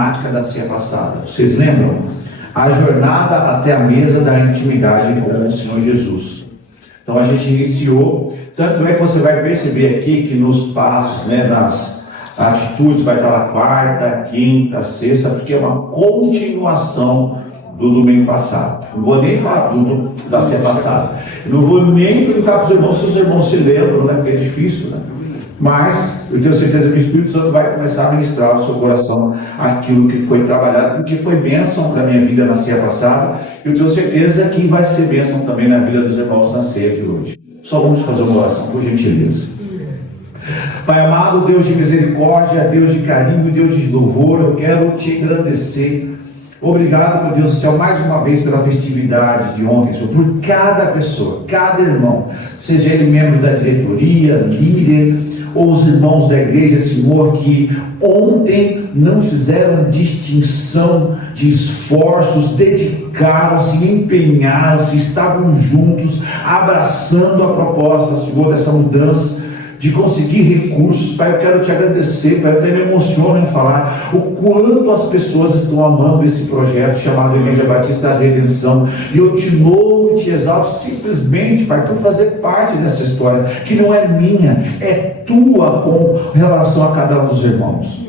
temática da ceia passada. Vocês lembram? A jornada até a mesa da intimidade com o Senhor Jesus. Então a gente iniciou, tanto é que você vai perceber aqui que nos passos, nas atitudes, vai estar na quarta, quinta, sexta, porque é uma continuação do domingo passado. Não vou nem falar tudo da ceia passada. Não vou nem perguntar para os irmãos se os irmãos se lembram, porque é difícil, Mas eu tenho certeza que o Espírito Santo vai começar a ministrar no seu coração aquilo que foi trabalhado, porque foi bênção para a minha vida na ceia passada. Eu tenho certeza que vai ser bênção também na vida dos irmãos na ceia de hoje. Só vamos fazer uma oração, por gentileza. Pai amado, Deus de misericórdia, Deus de carinho, Deus de louvor, eu quero te engrandecer. Obrigado, meu Deus do céu, mais uma vez pela festividade de ontem, Senhor, por cada pessoa, cada irmão, seja ele membro da diretoria, líder, ou os irmãos da igreja, Senhor, que ontem não fizeram distinção de esforços, dedicaram-se, empenharam-se, estavam juntos, abraçando a proposta, Senhor, dessa mudança, de conseguir recursos. Pai, eu quero te agradecer, Pai, eu até me emociono em falar o quanto as pessoas estão amando esse projeto chamado Igreja Batista da Redenção, e eu te louvo e te exalto simplesmente, Pai, por fazer parte dessa história, que não é minha, é tua com relação a cada um dos irmãos.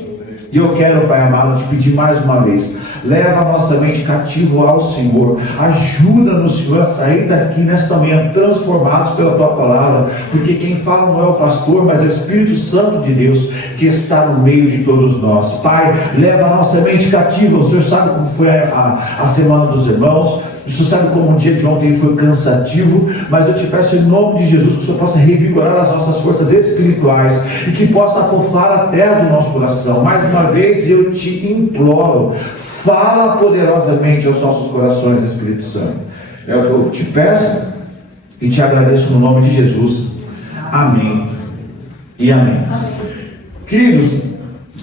E eu quero, Pai amado, te pedir mais uma vez, leva a nossa mente cativa ao Senhor, ajuda-nos, Senhor, a sair daqui nesta manhã transformados pela Tua Palavra, porque quem fala não é o pastor, mas é o Espírito Santo de Deus que está no meio de todos nós. Pai, leva a nossa mente cativa. O Senhor sabe como foi a semana dos irmãos, o Senhor sabe como o dia de ontem foi cansativo, mas eu te peço em nome de Jesus que o Senhor possa revigorar as nossas forças espirituais e que possa afofar a terra do nosso coração. Mais uma vez eu te imploro, fala poderosamente aos nossos corações, Espírito Santo. É o que eu te peço e te agradeço no nome de Jesus. Amém e amém. Queridos,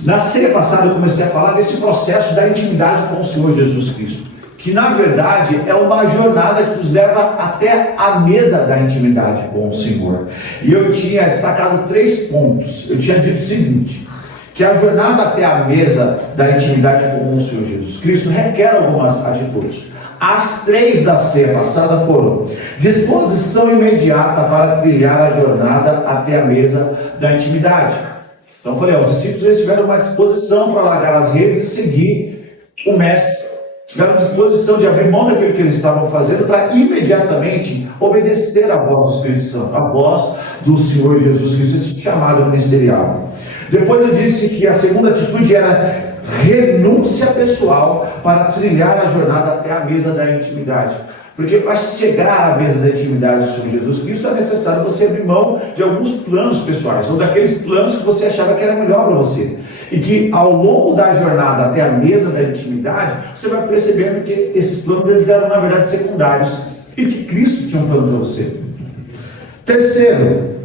na ceia passada eu comecei a falar desse processo da intimidade com o Senhor Jesus Cristo, que na verdade é uma jornada que nos leva até a mesa da intimidade com o Senhor. E eu tinha destacado 3 pontos. Eu tinha dito o seguinte, que a jornada até a mesa da intimidade com o Senhor Jesus Cristo requer algumas atitudes. As 3 da ceia passada foram: disposição imediata para trilhar a jornada até a mesa da intimidade. Então eu falei, os discípulos eles tiveram uma disposição para largar as redes e seguir o Mestre. Tiveram disposição de abrir mão daquilo que eles estavam fazendo para imediatamente obedecer à voz do Espírito Santo, à voz do Senhor Jesus Cristo, esse chamado ministerial. Depois eu disse que a segunda atitude era renúncia pessoal para trilhar a jornada até a mesa da intimidade. Porque para chegar à mesa da intimidade do Senhor Jesus Cristo é necessário você abrir mão de alguns planos pessoais, ou daqueles planos que você achava que era melhor para você. E que ao longo da jornada até a mesa da intimidade, você vai percebendo que esses planos eles eram na verdade secundários e que Cristo tinha um plano para você. Terceiro,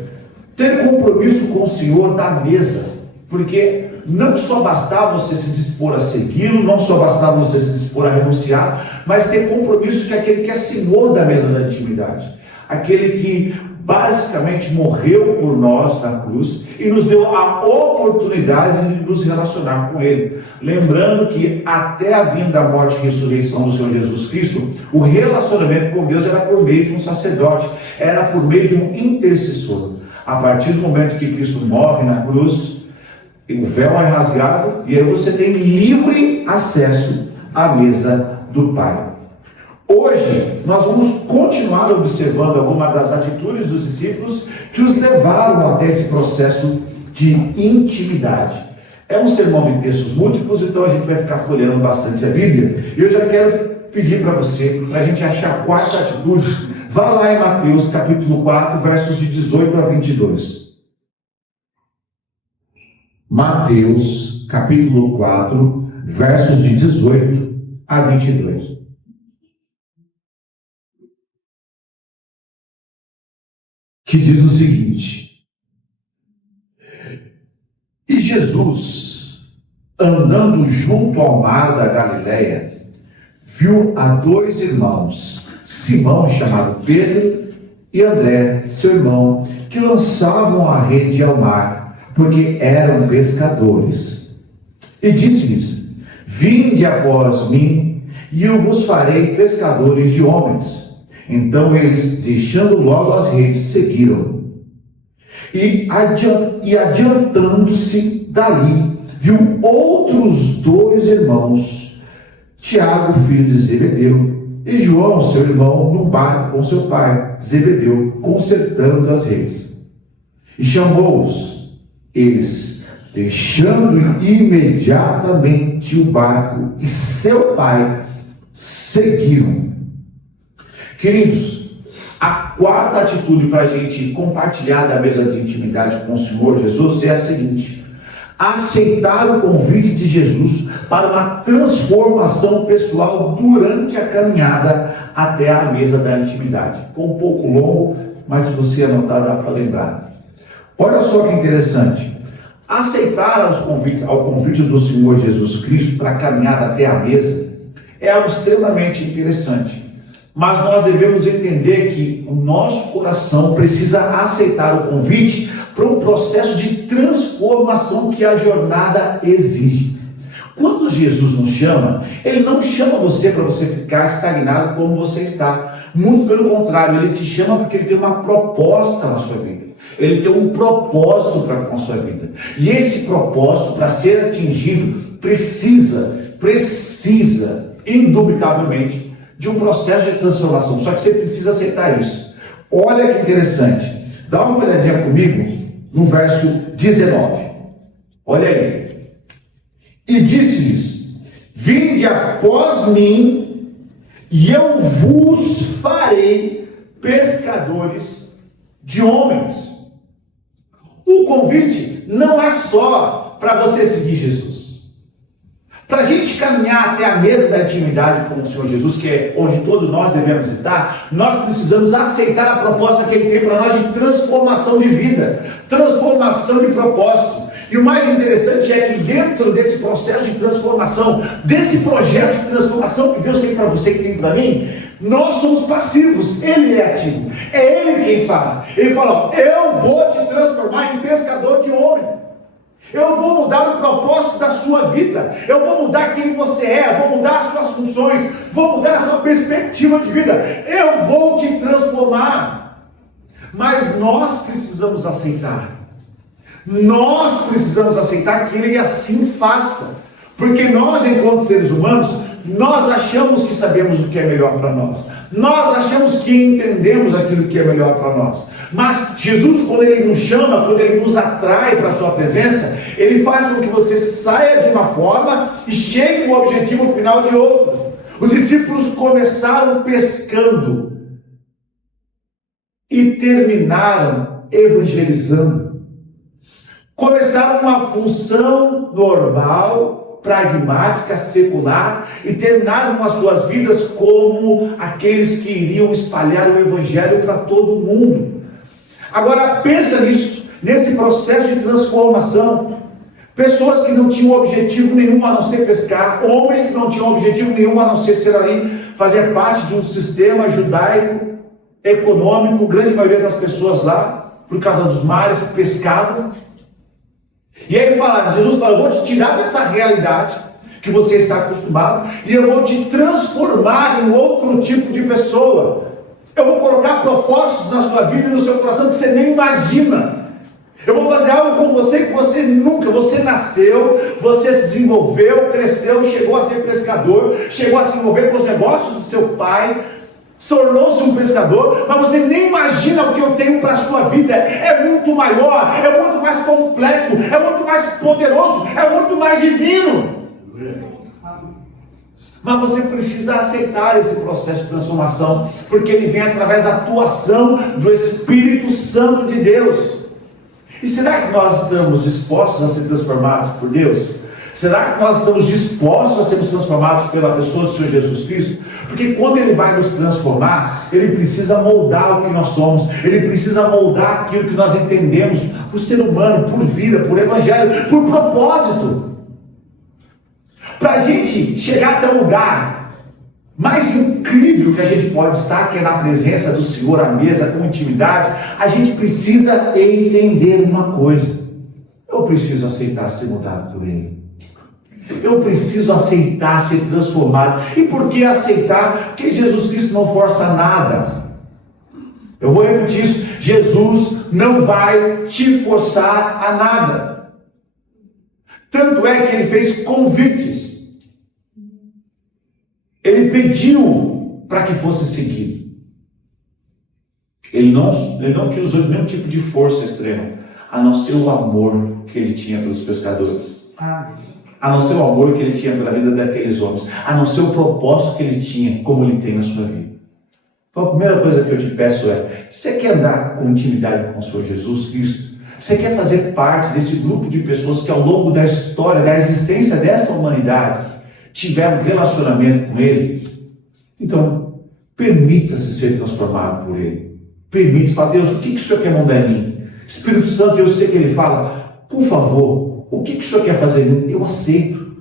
ter compromisso com o Senhor na mesa, porque não só bastava você se dispor a segui-lo, não só bastava você se dispor a renunciar, mas ter compromisso com aquele que é Senhor da mesa da intimidade, aquele que basicamente morreu por nós na cruz e nos deu a oportunidade de nos relacionar com Ele. Lembrando que até a vinda da morte e ressurreição do Senhor Jesus Cristo, o relacionamento com Deus era por meio de um sacerdote, era por meio de um intercessor. A partir do momento que Cristo morre na cruz, o véu é rasgado e aí você tem livre acesso à mesa do Pai. Hoje, nós vamos continuar observando algumas das atitudes dos discípulos que os levaram até esse processo de intimidade. É um sermão de textos múltiplos, então a gente vai ficar folheando bastante a Bíblia. E eu já quero pedir para você, para a gente achar a quarta atitude, vá lá em Mateus capítulo 4, versos de 18 a 22. Mateus capítulo 4, versos de 18 a 22. Que diz o seguinte: e Jesus, andando junto ao mar da Galileia, viu a 2 irmãos, Simão, chamado Pedro, e André, seu irmão, que lançavam a rede ao mar, porque eram pescadores. E disse-lhes: vinde após mim, e eu vos farei pescadores de homens. Então eles, deixando logo as redes, seguiram. E adiantando-se dali, viu outros 2 irmãos, Tiago, filho de Zebedeu, e João, seu irmão, num barco com seu pai, Zebedeu, consertando as redes. E chamou-os. Eles, deixando imediatamente o barco e seu pai, seguiram. Queridos, a quarta atitude para a gente compartilhar da mesa de intimidade com o Senhor Jesus é a seguinte: aceitar o convite de Jesus para uma transformação pessoal durante a caminhada até a mesa da intimidade. Ficou um pouco longo, mas se você anotar dá para lembrar. Olha só que interessante. Aceitar ao convite do Senhor Jesus Cristo para a caminhada até a mesa é algo extremamente interessante. Mas nós devemos entender que o nosso coração precisa aceitar o convite para um processo de transformação que a jornada exige. Quando Jesus nos chama, Ele não chama você para você ficar estagnado como você está. Muito pelo contrário, Ele te chama porque Ele tem uma proposta na sua vida. Ele tem um propósito com a sua vida. E esse propósito, para ser atingido, precisa, indubitavelmente, de um processo de transformação. Só que você precisa aceitar isso. Olha que interessante. Dá uma olhadinha comigo no verso 19. Olha aí. E disse-lhes: vinde após mim, e eu vos farei pescadores de homens. O convite não é só para você seguir Jesus. Para a gente caminhar até a mesa da intimidade com o Senhor Jesus, que é onde todos nós devemos estar, nós precisamos aceitar a proposta que Ele tem para nós de transformação de vida, transformação de propósito. E o mais interessante é que dentro desse processo de transformação, desse projeto de transformação que Deus tem para você e que tem para mim, nós somos passivos, Ele é ativo, é Ele quem faz. Ele fala: ó, eu vou te transformar em pescador de homem. Eu vou mudar o propósito da sua vida. Eu vou mudar quem você é. Vou mudar as suas funções. Vou mudar a sua perspectiva de vida. Eu vou te transformar. Mas nós precisamos aceitar. Nós precisamos aceitar que Ele assim faça. Porque nós, enquanto seres humanos, nós achamos que sabemos o que é melhor para nós. Nós achamos que entendemos aquilo que é melhor para nós. Mas Jesus, quando Ele nos chama, quando Ele nos atrai para a sua presença, Ele faz com que você saia de uma forma e chegue no objetivo final de outro. Os discípulos começaram pescando e terminaram evangelizando. Começaram uma função normal, pragmática, secular, e terminaram as suas vidas como aqueles que iriam espalhar o evangelho para todo mundo. Agora pensa nisso, nesse processo de transformação. Pessoas que não tinham objetivo nenhum a não ser pescar, homens que não tinham objetivo nenhum a não ser ali, fazer parte de um sistema judaico, econômico. Grande maioria das pessoas lá, por causa dos mares, pescavam. E aí Jesus fala: eu vou te tirar dessa realidade que você está acostumado, e eu vou te transformar em outro tipo de pessoa. Eu vou colocar propósitos na sua vida e no seu coração que você nem imagina. Eu vou fazer algo com você que você nunca. Você nasceu, você se desenvolveu, cresceu, chegou a ser pescador, chegou a se envolver com os negócios do seu pai, tornou-se um pescador, mas você nem imagina o que eu tenho para a sua vida. É muito maior, é muito mais complexo, é muito mais poderoso, é muito mais divino. Mas você precisa aceitar esse processo de transformação, porque ele vem através da atuação do Espírito Santo de Deus. E será que nós estamos dispostos a ser transformados por Deus? Será que nós estamos dispostos a sermos transformados pela pessoa do Senhor Jesus Cristo? Porque quando Ele vai nos transformar, Ele precisa moldar o que nós somos, Ele precisa moldar aquilo que nós entendemos por ser humano, por vida, por evangelho, por propósito. Para a gente chegar até um lugar mais incrível que a gente pode estar, que é na presença do Senhor, à mesa, com intimidade, a gente precisa entender uma coisa: eu preciso aceitar ser mudado por Ele. Eu preciso aceitar ser transformado. E por que aceitar? Porque Jesus Cristo não força nada. Eu vou repetir isso. Jesus não vai te forçar a nada. Tanto é que ele fez convites. Ele pediu para que fosse seguido. Ele não te usou nenhum tipo de força extrema, a não ser o amor que ele tinha pelos pescadores. A não ser o amor que ele tinha pela vida daqueles homens. A não ser o propósito que ele tinha, como ele tem na sua vida. Então a primeira coisa que eu te peço é: você quer andar com intimidade com o Senhor Jesus Cristo? Você quer fazer parte desse grupo de pessoas que ao longo da história, da existência dessa humanidade, tiveram um relacionamento com Ele? Então, permita-se ser transformado por Ele. Permite-se, fala: Deus, o que o Senhor quer mandar em mim? Espírito Santo, eu sei que Ele fala: por favor, o que o Senhor quer fazer em mim? Eu aceito.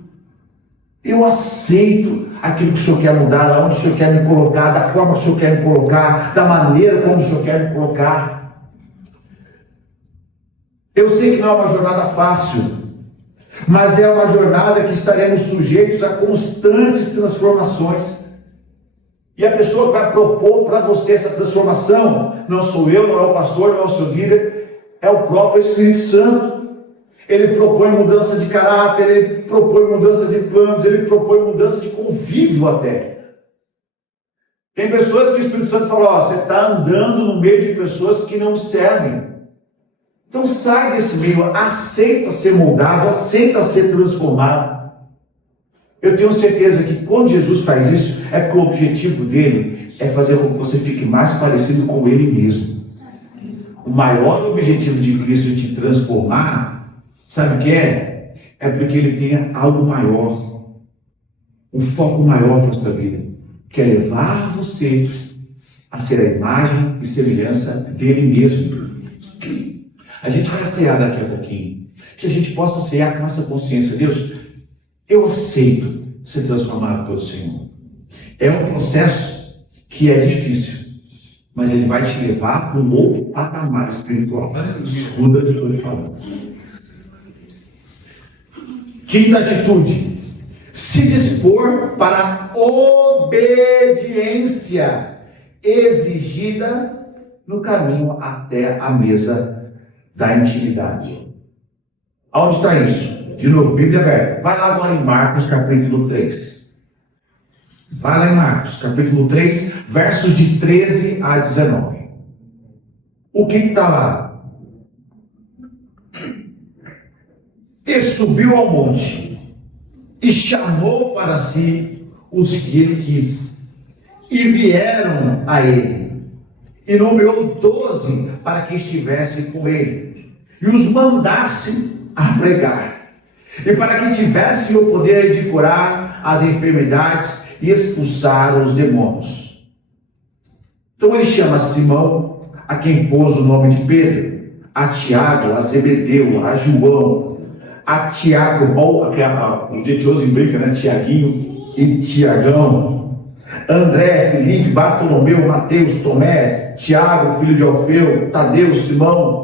Eu aceito aquilo que o Senhor quer mudar, aonde o Senhor quer me colocar, da forma que o Senhor quer me colocar, da maneira como o Senhor quer me colocar. Eu sei que não é uma jornada fácil, mas é uma jornada que estaremos sujeitos a constantes transformações. E a pessoa que vai propor para você essa transformação, não sou eu, não é o pastor, não é o seu líder, é o próprio Espírito Santo. Ele propõe mudança de caráter, ele propõe mudança de planos, ele propõe mudança de convívio até. Tem pessoas que o Espírito Santo fala: você está andando no meio de pessoas que não servem. Então sai desse meio, aceita ser moldado, aceita ser transformado. Eu tenho certeza que quando Jesus faz isso, é porque o objetivo dele é fazer com que você fique mais parecido com ele mesmo. O maior objetivo de Cristo de te transformar, sabe o que é? É porque ele tem algo maior, um foco maior para a sua vida, que é levar você a ser a imagem e semelhança dele mesmo. A gente vai cear daqui a pouquinho, que a gente possa cear com essa consciência: Deus, eu aceito ser transformado pelo Senhor. É um processo que é difícil, mas ele vai te levar para um outro patamar espiritual. Escuta o que eu estou falando. Quinta atitude: se dispor para a obediência exigida no caminho até a mesa da intimidade. Aonde está isso? De novo, Bíblia aberta. Vai lá agora em Marcos, capítulo 3. Vai lá em Marcos, capítulo 3, versos de 13 a 19. O que está lá? E subiu ao monte, e chamou para si os que ele quis, e vieram a ele. E nomeou 12 para que estivessem com ele, e os mandasse a pregar, e para que tivessem o poder de curar as enfermidades e expulsar os demônios. Então ele chama Simão, a quem pôs o nome de Pedro, a Tiago, a Zebedeu, a João, a Tiago, o gente usa em brinca, né? Tiaguinho e Tiagão, André, Felipe, Bartolomeu, Mateus, Tomé, Tiago, filho de Alfeu, Tadeu, Simão.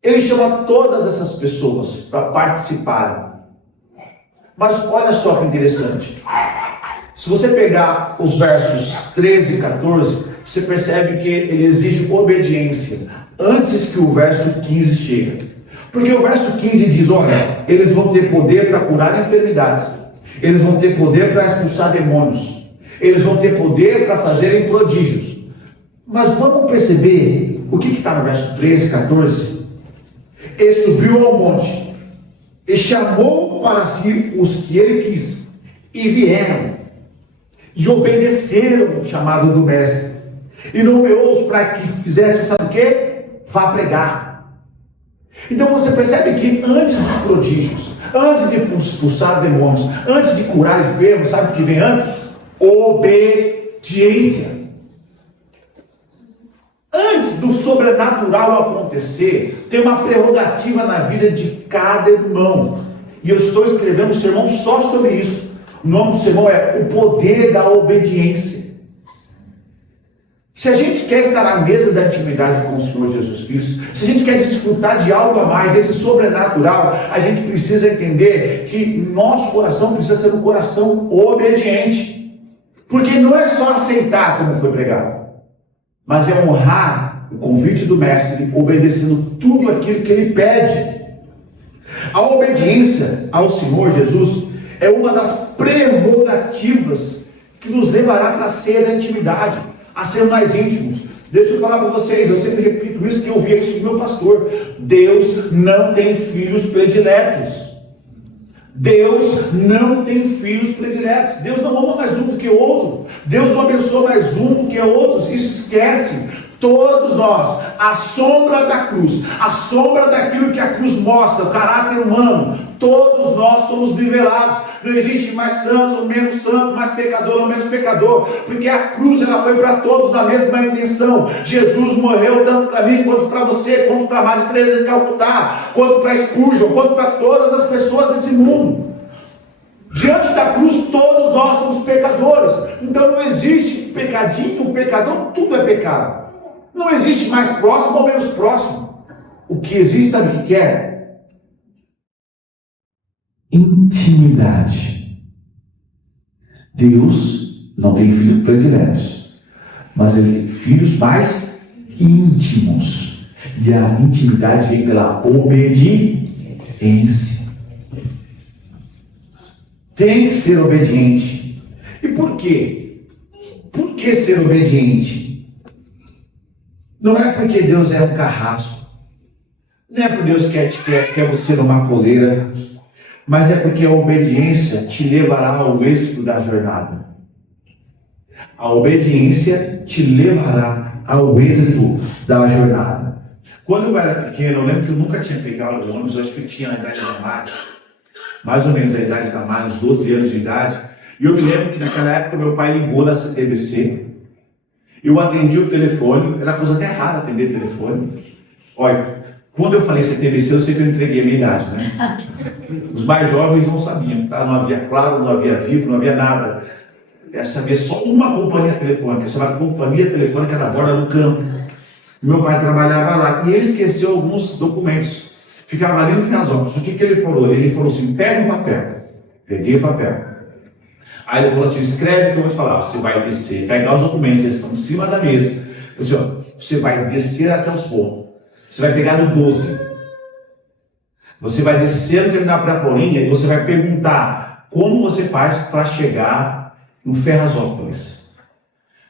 Ele chama todas essas pessoas para participarem. Mas olha só que interessante. Se você pegar os versos 13 e 14, você percebe que ele exige obediência antes que o verso 15 chegue. Porque o verso 15 diz: olha, eles vão ter poder para curar enfermidades, eles vão ter poder para expulsar demônios, eles vão ter poder para fazerem prodígios. Mas vamos perceber o que está no verso 13 e 14. Ele subiu ao monte e chamou para si os que ele quis, e vieram e obedeceram o chamado do mestre, e nomeou-os para que fizessem, sabe o quê? Vá pregar. Então você percebe que antes dos prodígios, antes de expulsar demônios, antes de curar enfermos, sabe o que vem antes? Obediência. Antes do sobrenatural acontecer, tem uma prerrogativa na vida de cada irmão. E eu estou escrevendo um sermão só sobre isso. O nome do sermão é o poder da obediência. Se a gente quer estar à mesa da intimidade com o Senhor Jesus Cristo, se a gente quer desfrutar de algo a mais, desse sobrenatural, a gente precisa entender que nosso coração precisa ser um coração obediente. Porque não é só aceitar como foi pregado, mas é honrar o convite do Mestre, obedecendo tudo aquilo que Ele pede. A obediência ao Senhor Jesus é uma das prerrogativas que nos levará para ser da intimidade, a ser mais íntimos. Deixa eu falar para vocês, eu sempre repito isso, que eu ouvi isso do meu pastor: Deus não tem filhos prediletos. Deus não tem filhos prediletos. Deus não ama mais um do que o outro. Deus não abençoa mais um do que outros. Isso esquece. Todos nós, a sombra da cruz, a sombra daquilo que a cruz mostra, o caráter humano, todos nós somos nivelados. Não existe mais santos ou menos santo, mais pecador ou menos pecador, porque a cruz ela foi para todos na mesma intenção. Jesus morreu tanto para mim, quanto para você, quanto para Madre Teresa de Calcutá, quanto para Spurgeon, quanto para todas as pessoas desse mundo. Diante da cruz todos nós somos pecadores. Então não existe pecadinho, pecador, tudo é pecado. Não existe mais próximo ou menos próximo. O que existe, sabe o que é? Intimidade. Deus não tem filhos prediletos, mas Ele tem filhos mais íntimos. E a intimidade vem pela obediência. Tem que ser obediente. E por quê? Por que ser obediente? Não é porque Deus é um carrasco, não é porque Deus quer você numa coleira, mas é porque a obediência te levará ao êxito da jornada. A obediência te levará ao êxito da jornada. Quando eu era pequeno, eu lembro que eu nunca tinha pegado o ônibus, eu acho que eu tinha a idade da Mari, mais ou menos a idade da Mari, uns 12 anos de idade, e eu me lembro que naquela época meu pai ligou na CTBC. Eu atendi o telefone, era coisa até rara atender telefone. Olha, quando eu falei CTBC, eu sempre entreguei a minha idade, né? Os mais jovens não sabiam, tá? Não havia Claro, não havia Vivo, não havia nada. Eu sabia só uma companhia telefônica, chamada Companhia Telefônica da Borda do Campo. Meu pai trabalhava lá e ele esqueceu alguns documentos. Ficava ali no Ferrazópolis. O que ele falou? Ele falou assim: pega um papel. Peguei o papel. Aí ele falou assim: escreve o que eu vou te falar. Você vai descer, pegar os documentos, eles estão em cima da mesa. Assim, ó, você vai descer até o ponto. Você vai pegar no 12. Você vai descer no terminal Piraporinha e você vai perguntar como você faz para chegar no Ferrazópolis.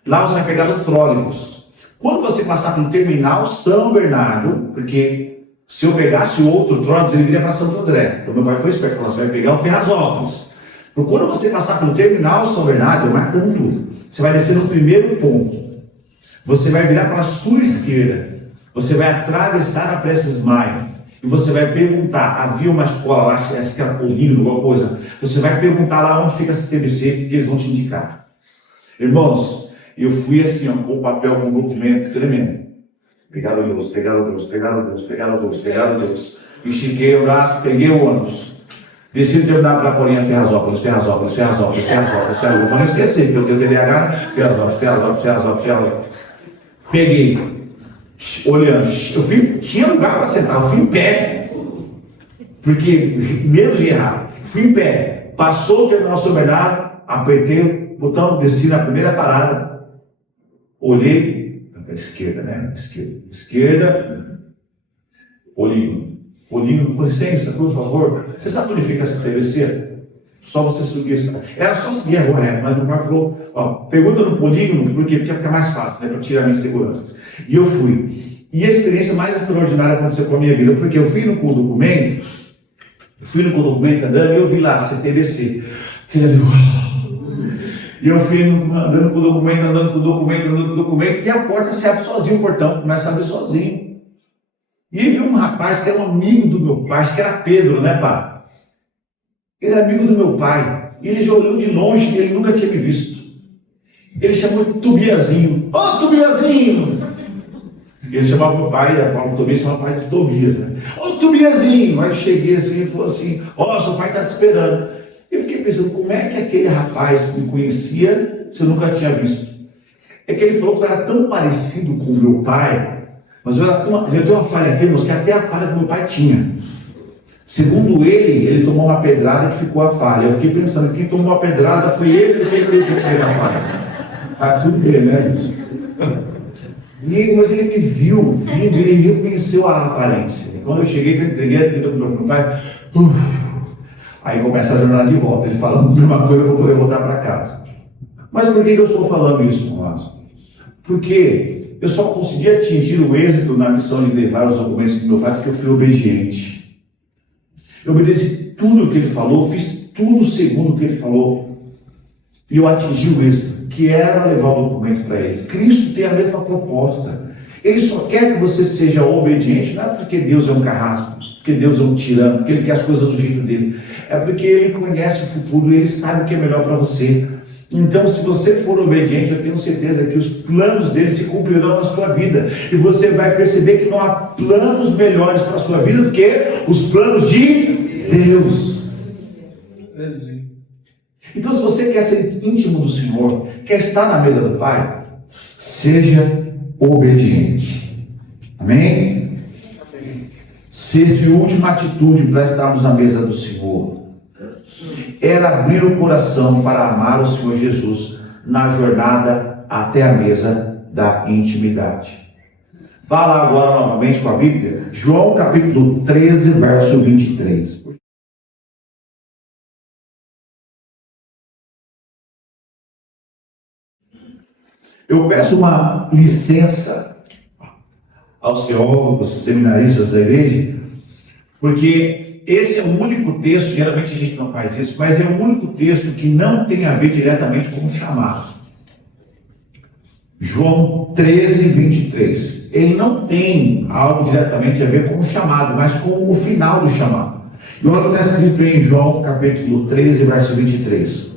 Lá você vai pegar o trólebus. Quando você passar pelo terminal São Bernardo, porque se eu pegasse outro trólebus, ele viria para Santo André. Então meu pai foi esperto, falou: você vai pegar o Ferrazópolis. Quando você passar pelo terminal São Bernardo, eu marco tudo. Você vai descer no primeiro ponto. Você vai virar para a sua esquerda. Você vai atravessar a Prestes Maia. E você vai perguntar, havia uma escola lá, acho que era Polígono, alguma coisa. Você vai perguntar lá onde fica a CTBC, que eles vão te indicar. Irmãos, eu fui assim, ó, com o papel, com o documento tremendo. Pegaram Deus, pegaram Deus, pegaram Deus, pegaram Deus, pegaram Deus. Estiquei o braço, peguei o ônibus. Desci o terminal para Porinha, Ferrazópolis. Para não esquecer que eu tenho TDAH, Ferrazópolis. Peguei, olhando, tinha lugar para sentar, eu fui em pé, porque medo de errar, fui em pé, passou o terminal São Bernardo, apertei o botão, desci na primeira parada, olhei para a esquerda, né? Esquerda, Polígono, com licença, por favor. Você sabe onde fica essa TVC? Só você subir. Era só seguir a rua reta, mas meu pai falou: ó, pergunta no polígono, por quê? Porque fica mais fácil, né? Para tirar a minha segurança. E eu fui. E a experiência mais extraordinária aconteceu com a minha vida, porque eu fui no documento andando e eu vi lá, CTBC. E eu fui andando com o documento, e a porta se abre sozinho, o portão começa a abrir sozinho. E aí viu um rapaz que era um amigo do meu pai, acho que era Pedro, né, pai? Ele era amigo do meu pai. E ele já olhou de longe e ele nunca tinha me visto. Ele chamou de Tobiazinho. Ô, Tobiazinho! Ele chamava o pai, Paulo Tobias chamava o pai de Tobias, né? Ô, Tobiazinho! Aí eu cheguei assim e falou assim: ó, seu pai está te esperando. E eu fiquei pensando, como é que aquele rapaz me conhecia se eu nunca tinha visto? É que ele falou que eu era tão parecido com o meu pai, mas eu tenho uma falha aqui, irmãos, que até a falha que meu pai tinha. Segundo ele tomou uma pedrada que ficou a falha. Eu fiquei pensando, quem tomou a pedrada foi ele ou ele que seria a falha? Ah, tudo bem, né? Mas ele me viu vindo, ele reconheceu a aparência. E quando eu cheguei, eu entreguei a vida para o meu pai. Aí começa a jornada de volta, ele falando a mesma coisa para eu poder voltar para casa. Mas por que eu estou falando isso, irmãos? Porque eu só consegui atingir o êxito na missão de levar os documentos para o meu pai porque eu fui obediente. Eu obedeci tudo o que ele falou, fiz tudo segundo o que ele falou. E eu atingi o êxito, que era levar o documento para ele. Cristo tem a mesma proposta. Ele só quer que você seja obediente, não é porque Deus é um carrasco, porque Deus é um tirano, porque Ele quer as coisas do jeito dele. É porque Ele conhece o futuro e Ele sabe o que é melhor para você. Então, se você for obediente, eu tenho certeza que os planos dele se cumprirão na sua vida. E você vai perceber que não há planos melhores para a sua vida do que os planos de Deus. Então, se você quer ser íntimo do Senhor, quer estar na mesa do Pai, seja obediente. Amém? Sexta e última atitude para estarmos na mesa do Senhor era abrir o coração para amar o Senhor Jesus na jornada até a mesa da intimidade. Vá lá agora novamente com a Bíblia, João capítulo 13, verso 23. Eu peço uma licença aos teólogos, seminaristas da igreja, porque esse é o único texto, geralmente a gente não faz isso, mas é o único texto que não tem a ver diretamente com o chamado. João 13, 23. Ele não tem algo diretamente a ver com o chamado, mas com o final do chamado. E olha o que está escrito em João capítulo 13, verso 23.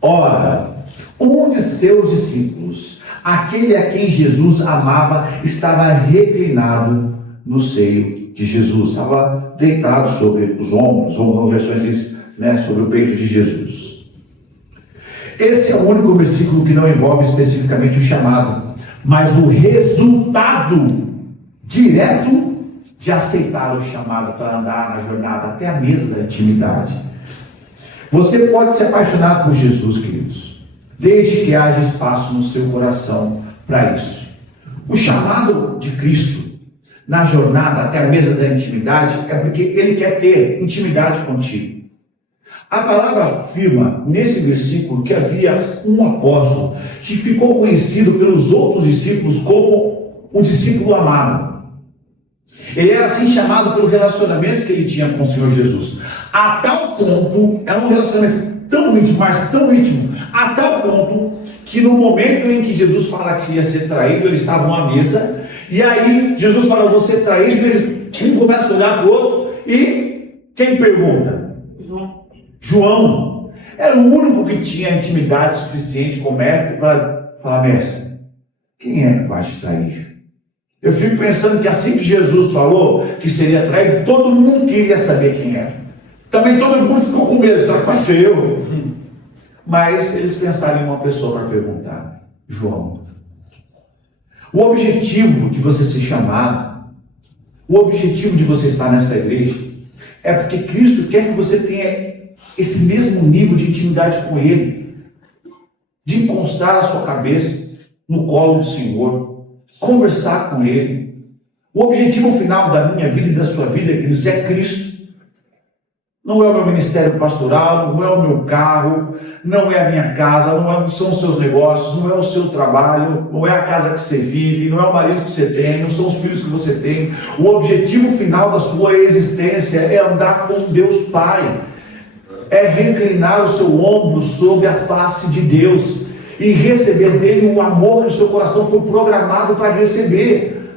Ora, um de seus discípulos, aquele a quem Jesus amava, estava reclinado no seio de Jesus, estava deitado sobre os ombros, ou versões dizem, né, sobre o peito de Jesus. Esse é o único versículo que não envolve especificamente o chamado, mas o resultado direto de aceitar o chamado para andar na jornada até a mesa da intimidade. Você pode se apaixonar por Jesus, queridos, desde que haja espaço no seu coração para isso. O chamado de Cristo na jornada até a mesa da intimidade é porque Ele quer ter intimidade contigo. A palavra afirma nesse versículo que havia um apóstolo que ficou conhecido pelos outros discípulos como o discípulo amado. Ele era assim chamado pelo relacionamento que ele tinha com o Senhor Jesus. A tal ponto, era um relacionamento tão íntimo, mas tão íntimo, a tal ponto que no momento em que Jesus fala que ia ser traído, eles estavam à mesa, e aí Jesus fala, vou ser traído, e um começa a olhar para o outro, e quem pergunta? João. Era o único que tinha intimidade suficiente com o mestre para falar, mestre, quem é que vai te trair? Eu fico pensando que assim que Jesus falou que seria traído, todo mundo queria saber quem era. Também todo mundo ficou com medo, será que vai ser eu? Mas eles pensaram em uma pessoa para perguntar, João. O objetivo de você ser chamado, o objetivo de você estar nessa igreja, é porque Cristo quer que você tenha esse mesmo nível de intimidade com Ele, de encostar a sua cabeça no colo do Senhor, conversar com Ele. O objetivo final da minha vida e da sua vida, queridos, é Cristo. Não é o meu ministério pastoral, não é o meu carro, não é a minha casa, não são os seus negócios, não é o seu trabalho, não é a casa que você vive, não é o marido que você tem, não são os filhos que você tem. O objetivo final da sua existência é andar com Deus Pai, é reclinar o seu ombro sobre a face de Deus e receber dele o amor que o seu coração foi programado para receber.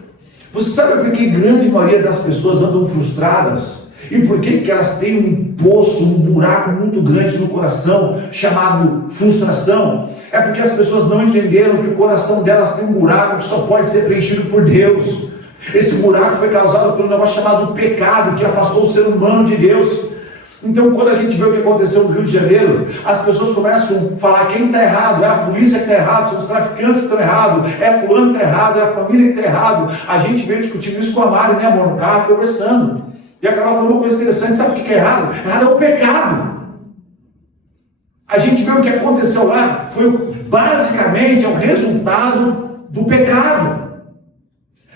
Você sabe por que a grande maioria das pessoas andam frustradas? E por que elas têm um poço, um buraco muito grande no coração, chamado frustração? É porque as pessoas não entenderam que o coração delas tem um buraco que só pode ser preenchido por Deus. Esse buraco foi causado por um negócio chamado pecado, que afastou o ser humano de Deus. Então, quando a gente vê o que aconteceu no Rio de Janeiro, as pessoas começam a falar quem está errado, é a polícia que está errado, são os traficantes que estão errados, é fulano que está errado, é a família que está errado. A gente veio discutindo isso com a Mari, né, amor, no carro, conversando. E a Carol falou uma coisa interessante, sabe o que é errado? Errado é o pecado. A gente vê o que aconteceu lá, foi basicamente o resultado do pecado,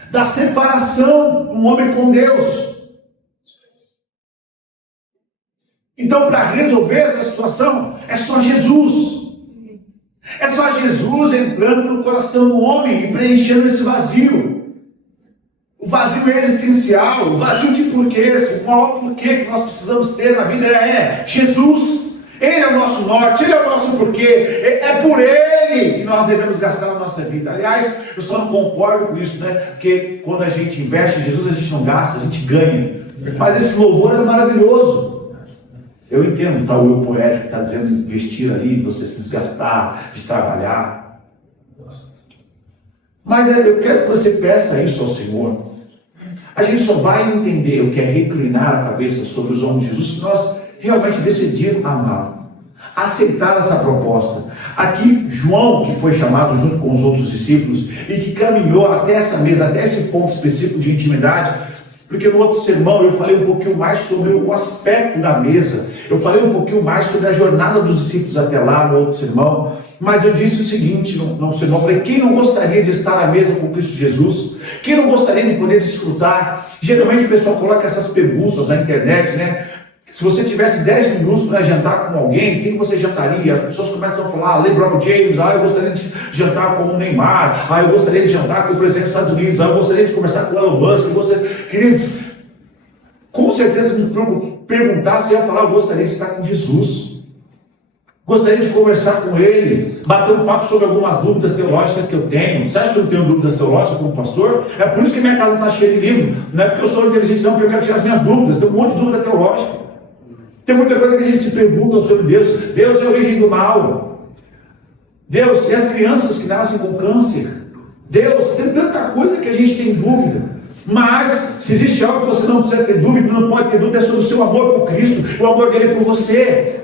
da separação do homem com Deus. Então, para resolver essa situação, é só Jesus. É só Jesus entrando no coração do homem e preenchendo esse vazio. O vazio existencial, o vazio de porquês, o maior porquê que nós precisamos ter na vida é Jesus. Ele é o nosso norte, Ele é o nosso porquê. É por Ele que nós devemos gastar a nossa vida. Aliás, eu só não concordo com isso, né? Porque quando a gente investe em Jesus, a gente não gasta, a gente ganha. Mas esse louvor é maravilhoso. Eu entendo o tal eu poético que está dizendo investir ali, você se desgastar, de trabalhar. Mas eu quero que você peça isso ao Senhor. A gente só vai entender o que é reclinar a cabeça sobre os ombros de Jesus se nós realmente decidirmos amá-lo, aceitar essa proposta. Aqui, João, que foi chamado junto com os outros discípulos e que caminhou até essa mesa, até esse ponto específico de intimidade, porque no outro sermão eu falei um pouquinho mais sobre o aspecto da mesa, eu falei um pouquinho mais sobre a jornada dos discípulos até lá no outro sermão, mas eu disse o seguinte no sermão, eu falei, quem não gostaria de estar à mesa com Cristo Jesus? Quem não gostaria de poder desfrutar? Geralmente o pessoal coloca essas perguntas na internet, né? Se você tivesse 10 minutos para jantar com alguém, quem você jantaria? As pessoas começam a falar, LeBron James, eu gostaria de jantar com o Neymar, eu gostaria de jantar com o presidente dos Estados Unidos, eu gostaria de conversar com o Elon Musk, queridos, com certeza se me perguntasse, eu ia falar, eu gostaria de estar com Jesus, gostaria de conversar com Ele, bater um papo sobre algumas dúvidas teológicas que eu tenho. Você acha que eu tenho dúvidas teológicas como pastor? É por isso que minha casa está cheia de livros, não é porque eu sou inteligente, não, porque eu quero tirar as minhas dúvidas, tem um monte de dúvida teológica. Tem muita coisa que a gente se pergunta sobre Deus. Deus é a origem do mal. Deus, e as crianças que nascem com câncer. Deus, tem tanta coisa que a gente tem dúvida. Mas, se existe algo que você não precisa ter dúvida, não pode ter dúvida, é sobre o seu amor por Cristo, o amor dele por você.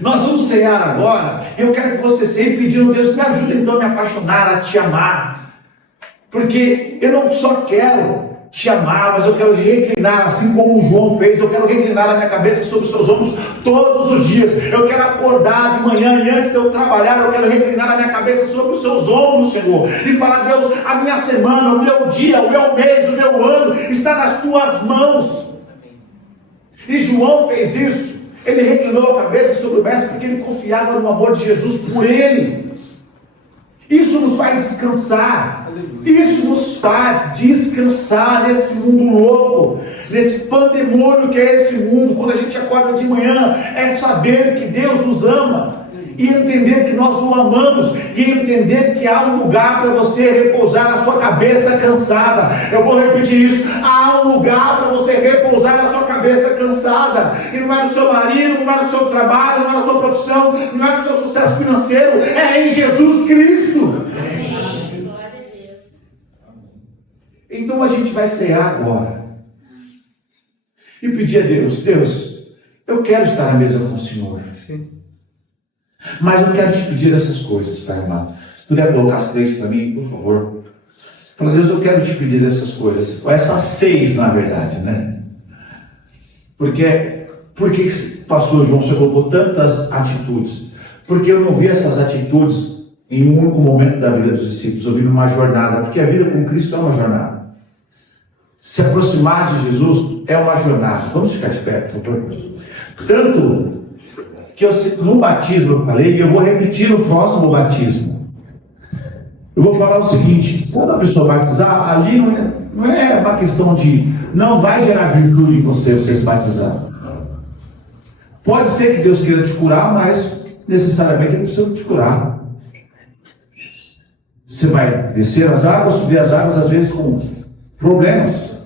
Nós vamos cear agora. Eu quero que você sempre pedindo, Deus, me ajuda então a me apaixonar, a te amar. Porque eu não só quero te amar, mas eu quero reclinar, assim como o João fez, eu quero reclinar a minha cabeça sobre os seus ombros todos os dias. Eu quero acordar de manhã e antes de eu trabalhar, eu quero reclinar a minha cabeça sobre os seus ombros, Senhor, e falar, Deus, a minha semana, o meu dia, o meu mês, o meu ano, está nas tuas mãos. E João fez isso, ele reclinou a cabeça sobre o mestre, porque ele confiava no amor de Jesus por ele. Isso nos faz descansar. Isso nos faz descansar nesse mundo louco, nesse pandemônio que é esse mundo. Quando a gente acorda de manhã, é saber que Deus nos ama e entender que nós o amamos e entender que há um lugar para você repousar a sua cabeça cansada. Eu vou repetir isso: há um lugar para você repousar a sua cabeça cansada, e não é no seu marido, não é no seu trabalho, não é na sua profissão, não é no seu sucesso financeiro, é em Jesus Cristo. Então a gente vai cear agora e pedir a Deus, Deus, eu quero estar à mesa com o Senhor. Sim. Mas eu quero te pedir essas coisas, Pai amado. Se puder colocar as 3 para mim, por favor. Fala, Deus, eu quero te pedir essas coisas. Ou essas 6, na verdade, né? Porque pastor João, você colocou tantas atitudes? Porque eu não vi essas atitudes em um único momento da vida dos discípulos. Eu vi numa jornada. Porque a vida com Cristo é uma jornada. Se aproximar de Jesus é uma jornada. Vamos ficar de pé, doutor? Tanto que no batismo eu falei, e eu vou repetir no próximo batismo. Eu vou falar o seguinte: quando a pessoa batizar, ali não é uma questão de não vai gerar virtude em você se batizar. Pode ser que Deus queira te curar, mas necessariamente Ele precisa te curar. Você vai descer as águas, subir as águas, às vezes com problemas,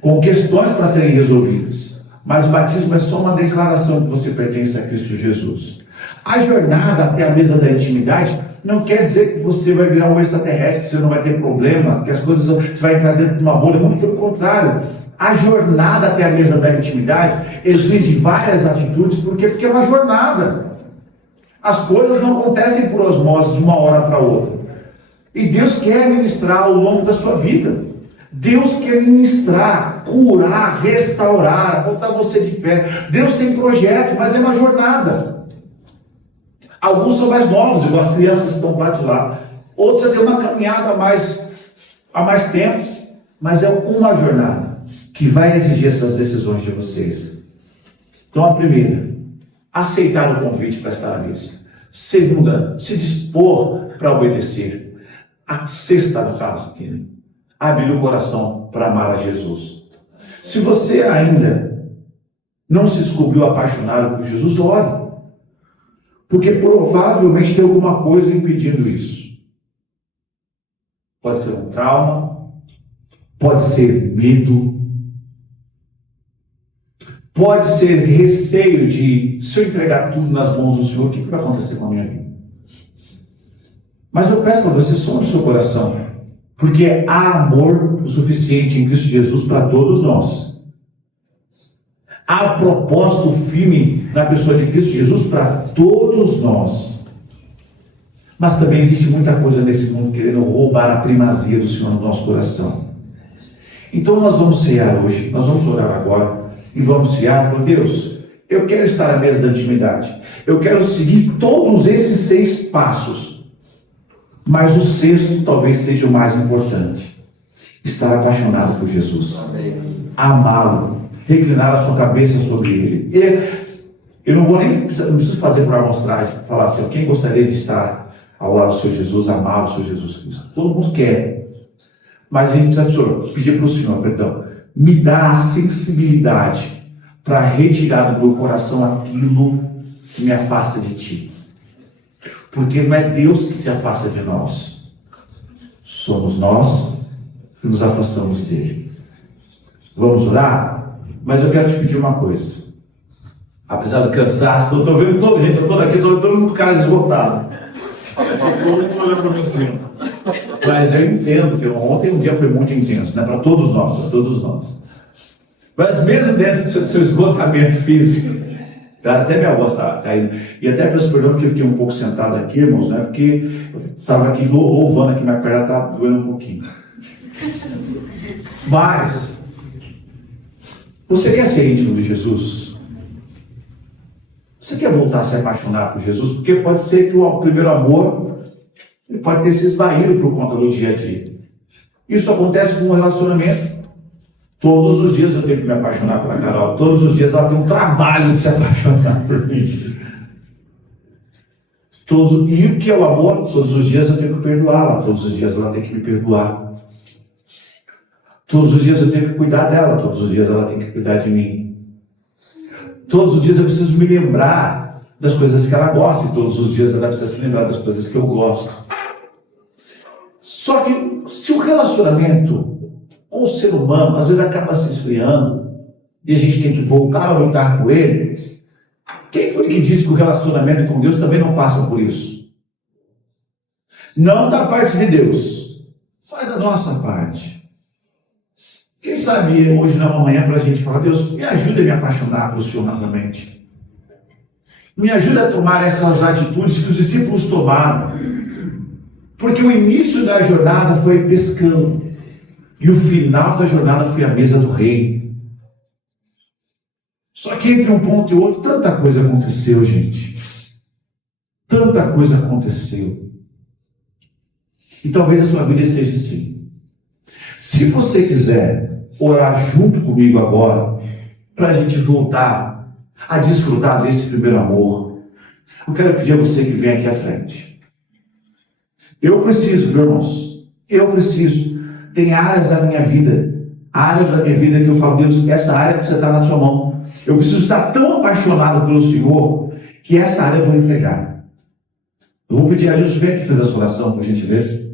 com questões para serem resolvidas. Mas o batismo é só uma declaração que você pertence a Cristo Jesus. A jornada até a mesa da intimidade não quer dizer que você vai virar um extraterrestre, que você não vai ter problemas, que as coisas, você vai entrar dentro de uma bolha. Muito pelo contrário. A jornada até a mesa da intimidade exige várias atitudes, por quê? Porque é uma jornada. As coisas não acontecem por osmose de uma hora para outra. E Deus quer ministrar ao longo da sua vida. Deus quer ministrar, curar, restaurar, botar você de pé. Deus tem projeto, mas é uma jornada. Alguns são mais novos, igual as crianças que estão lá de lá. Outros já têm uma caminhada há mais tempo, mas é uma jornada que vai exigir essas decisões de vocês. Então, a primeira, aceitar o convite para estar à mesa. Segunda, se dispor para obedecer. A sexta, no caso aqui, né? Abrir o coração para amar a Jesus. Se você ainda não se descobriu apaixonado por Jesus, ore. Porque provavelmente tem alguma coisa impedindo isso. Pode ser um trauma, pode ser medo, pode ser receio de, se eu entregar tudo nas mãos do Senhor, o que vai acontecer com a minha vida? Mas eu peço para você, sonhe o seu coração, porque há amor o suficiente em Cristo Jesus para todos nós. Há propósito firme na pessoa de Cristo Jesus para todos nós. Mas também existe muita coisa nesse mundo querendo roubar a primazia do Senhor no nosso coração. Então nós vamos cear hoje, nós vamos orar agora e vamos cear, falando: Deus, eu quero estar à mesa da intimidade, eu quero seguir todos esses 6 passos. Mas o sexto talvez seja o mais importante. Estar apaixonado por Jesus. Amá-lo. Reclinar a sua cabeça sobre Ele. Eu não preciso fazer por amostragem, falar assim: quem gostaria de estar ao lado do Senhor Jesus, amar o Senhor Jesus Cristo? Todo mundo quer. Mas a gente precisa pedir para o Senhor, me dá a sensibilidade para retirar do meu coração aquilo que me afasta de Ti. Porque não é Deus que se afasta de nós. Somos nós que nos afastamos dele. Vamos orar? Mas eu quero te pedir uma coisa. Apesar do cansaço, eu estou vendo toda gente, eu estou aqui, todo mundo cara esgotado. Todo mundo olhando para mim assim. Mas eu entendo que ontem um dia foi muito intenso, né? Para todos nós. Mas mesmo dentro do seu esgotamento físico, até minha voz está caindo. E até peço perdão porque eu fiquei um pouco sentado aqui, irmãos, né? Porque eu estava aqui louvando, aqui minha perna está doendo um pouquinho. Mas, você quer ser íntimo de Jesus? Você quer voltar a se apaixonar por Jesus? Porque pode ser que o primeiro amor ele pode ter se esvaído por conta do dia a dia. Isso acontece com um relacionamento. Todos os dias eu tenho que me apaixonar pela Carol. Todos os dias ela tem um trabalho de se apaixonar por mim. E o que é o amor? Todos os dias eu tenho que perdoá-la. Todos os dias ela tem que me perdoar. Todos os dias eu tenho que cuidar dela. Todos os dias ela tem que cuidar de mim. Todos os dias eu preciso me lembrar das coisas que ela gosta. E todos os dias ela precisa se lembrar das coisas que eu gosto. Só que se o relacionamento com o ser humano, às vezes acaba se esfriando, e a gente tem que voltar a lutar com ele. Quem foi que disse que o relacionamento com Deus também não passa por isso? Não da parte de Deus, faz a nossa parte. Quem sabe hoje na manhã para a gente falar: Deus, me ajuda a me apaixonar pelo Senhor novamente. Me ajuda a tomar essas atitudes que os discípulos tomaram. Porque o início da jornada foi pescando. E o final da jornada foi a mesa do rei. Só que entre um ponto e outro, tanta coisa aconteceu, gente. Tanta coisa aconteceu. E talvez a sua vida esteja assim. Se você quiser orar junto comigo agora, para a gente voltar a desfrutar desse primeiro amor, eu quero pedir a você que vem aqui à frente. Eu preciso, meus irmãos, eu preciso. Tem áreas da minha vida que eu falo: Deus, essa área precisa estar na sua mão. Eu preciso estar tão apaixonado pelo Senhor que essa área eu vou entregar. Eu vou pedir a Deus, vem aqui fazer essa oração, por gentileza.